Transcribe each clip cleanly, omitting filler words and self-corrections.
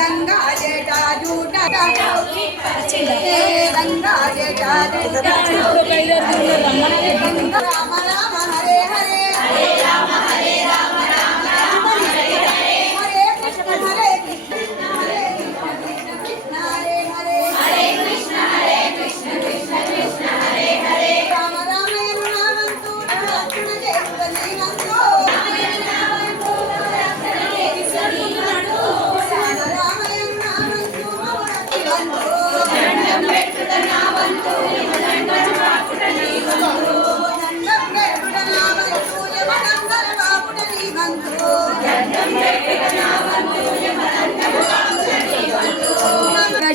गंगा जेटा जूटा गंगा जेटा जूटा राम राम हरे हरे राम राम राम हरे कृष्ण हरे कृष्ण हरे कृष्ण हरे हरे कृष्ण कृष्ण कृष्ण हरे हरे राम राम नामंतु लक्ष्मण जयवली नंदो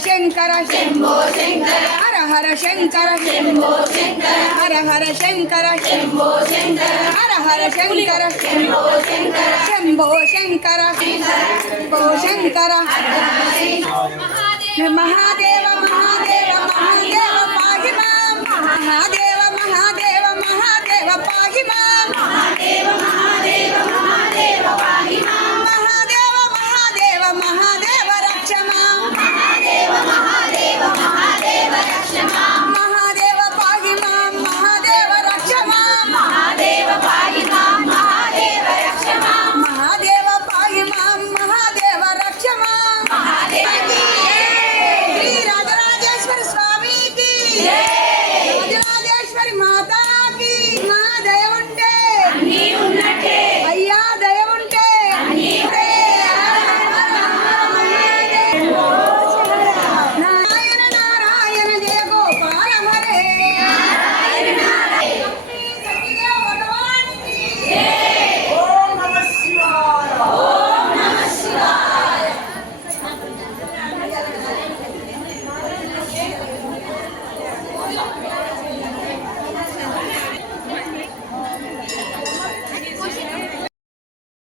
शंकर शंभो शंकर हर हर शंकर शंभो शंकर हर हर शंकर शंभो शंकर हर हर शंकर शंभो शंकर शंभो शंकर शंभो शंकर महादेव महादेव